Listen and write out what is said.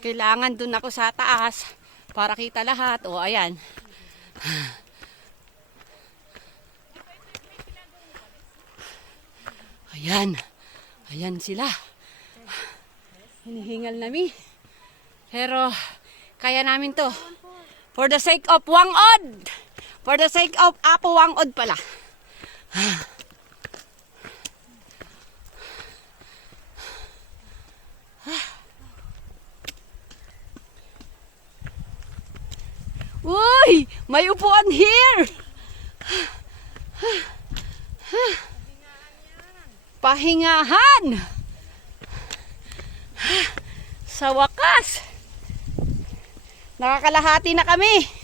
Kailangan dun ako sa taas para kita lahat. O, ayan. Ayan. Ayan sila. Hinihingal nami. Pero, kaya namin to. For the sake of Wangod. For the sake of Apo Wangod pala. Uy! May upuan here! Pahingahan! Sa wakas! Nakakalahati na kami.